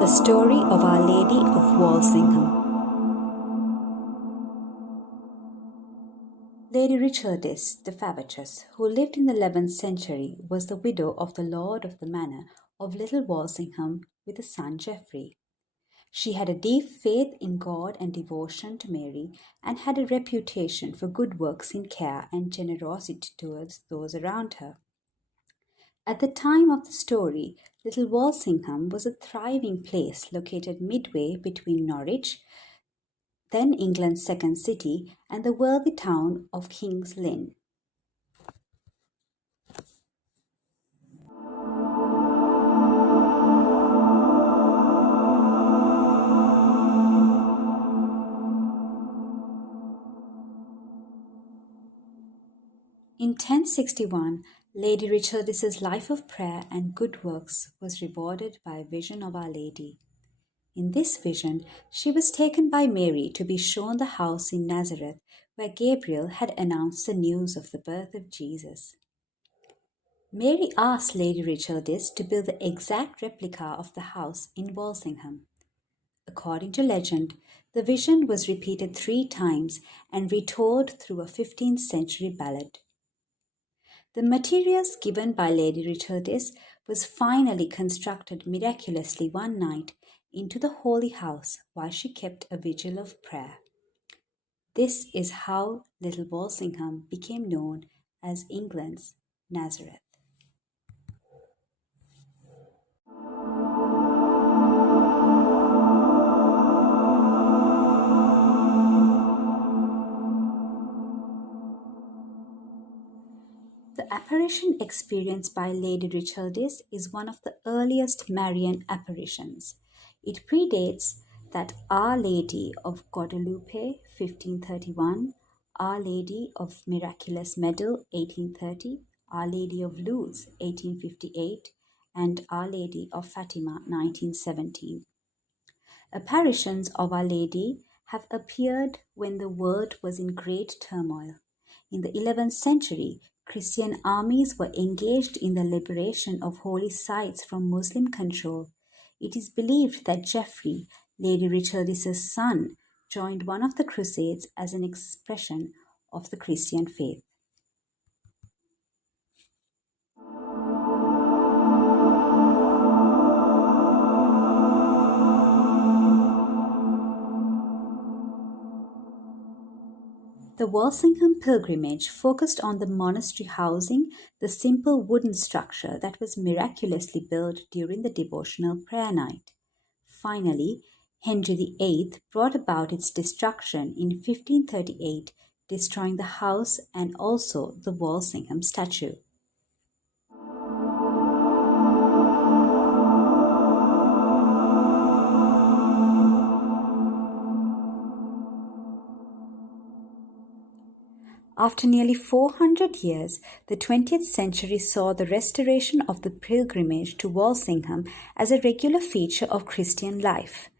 The Story of Our Lady of Walsingham. Lady Richardis de Faverchus, who lived in the 11th century, was the widow of the lord of the manor of Little Walsingham with a son Geoffrey. She had a deep faith in God and devotion to Mary, and had a reputation for good works in care and generosity towards those around her. At the time of the story, Little Walsingham was a thriving place located midway between Norwich, then England's second city, and the worthy town of King's Lynn. In 1061, Lady Richardis's life of prayer and good works was rewarded by a vision of Our Lady. In this vision, she was taken by Mary to be shown the house in Nazareth where Gabriel had announced the news of the birth of Jesus. Mary asked Lady Richardis to build the exact replica of the house in Walsingham. According to legend, the vision was repeated 3 times and retold through a 15th century ballad. The materials given by Lady Richardis was finally constructed miraculously one night into the holy house while she kept a vigil of prayer. This is how Little Walsingham became known as England's Nazareth. The apparition experienced by Lady Richardis is one of the earliest Marian apparitions. It predates that Our Lady of Guadalupe, 1531, Our Lady of Miraculous Medal, 1830, Our Lady of Lourdes, 1858, and Our Lady of Fatima, 1917. Apparitions of Our Lady have appeared when the world was in great turmoil. In the 11th century, Christian armies were engaged in the liberation of holy sites from Muslim control. It is believed that Geoffrey, Lady Richardis's son, joined one of the crusades as an expression of the Christian faith. The Walsingham pilgrimage focused on the monastery housing the simple wooden structure that was miraculously built during the devotional prayer night. Finally, Henry VIII brought about its destruction in 1538, destroying the house and also the Walsingham statue. After nearly 400 years, the 20th century saw the restoration of the pilgrimage to Walsingham as a regular feature of Christian life.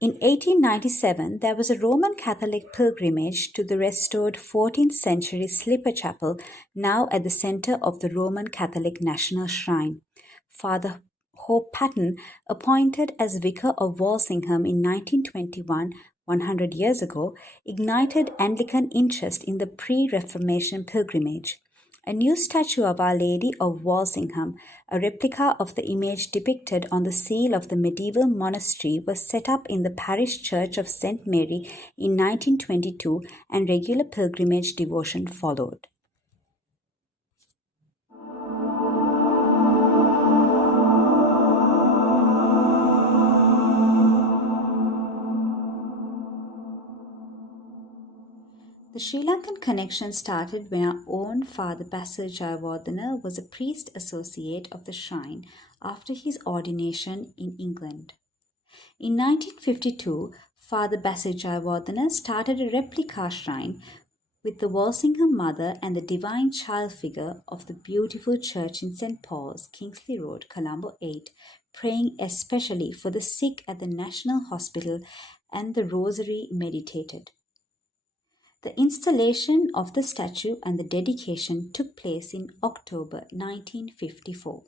In 1897, there was a Roman Catholic pilgrimage to the restored 14th century Slipper Chapel, now at the center of the Roman Catholic National Shrine. Father Hope Patton, appointed as Vicar of Walsingham in 1921, 100 years ago, ignited Anglican interest in the pre-Reformation pilgrimage. A new statue of Our Lady of Walsingham, a replica of the image depicted on the seal of the medieval monastery, was set up in the parish church of St. Mary in 1922, and regular pilgrimage devotion followed. The Sri Lankan connection started when our own Father Basil Jayawardena was a priest associate of the shrine after his ordination in England. In 1952, Father Basil Jayawardena started a replica shrine with the Walsingham Mother and the Divine Child figure of the beautiful church in St. Paul's, Kingsley Road, Colombo 8, praying especially for the sick at the National Hospital and the Rosary meditated. The installation of the statue and the dedication took place in October 1954.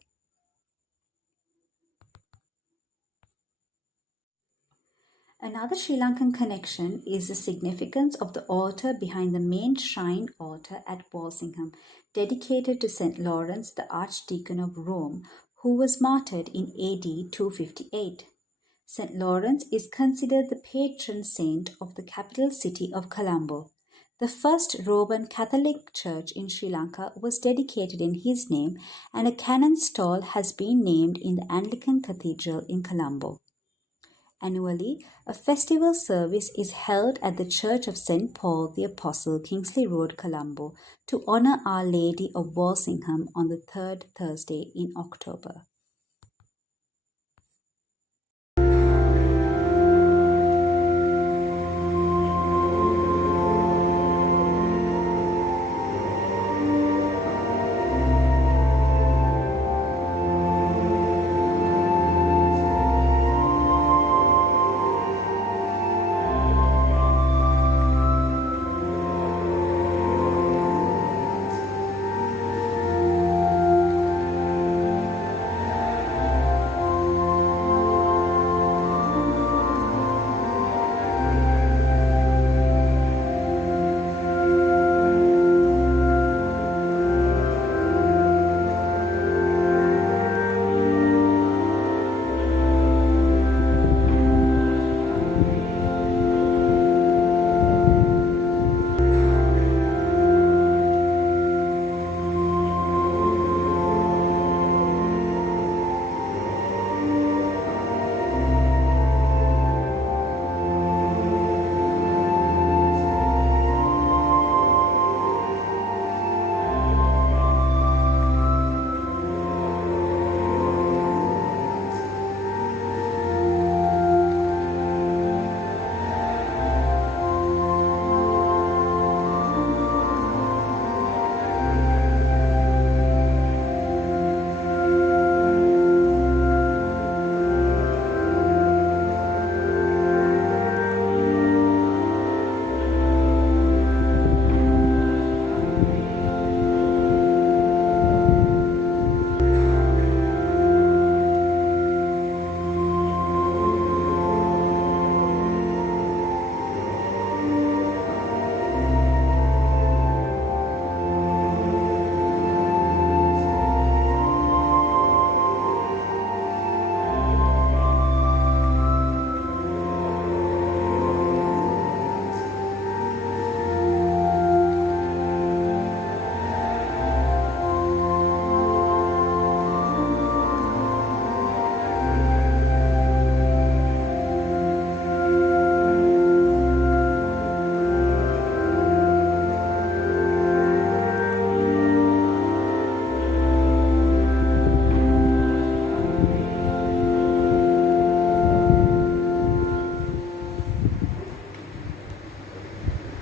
Another Sri Lankan connection is the significance of the altar behind the main shrine altar at Walsingham, dedicated to St. Lawrence, the Archdeacon of Rome, who was martyred in AD 258. St. Lawrence is considered the patron saint of the capital city of Colombo. The first Roman Catholic church in Sri Lanka was dedicated in his name, and a canon's stall has been named in the Anglican Cathedral in Colombo. Annually, a festival service is held at the Church of St. Paul the Apostle, Kingsley Road, Colombo, to honour Our Lady of Walsingham on the third Thursday in October.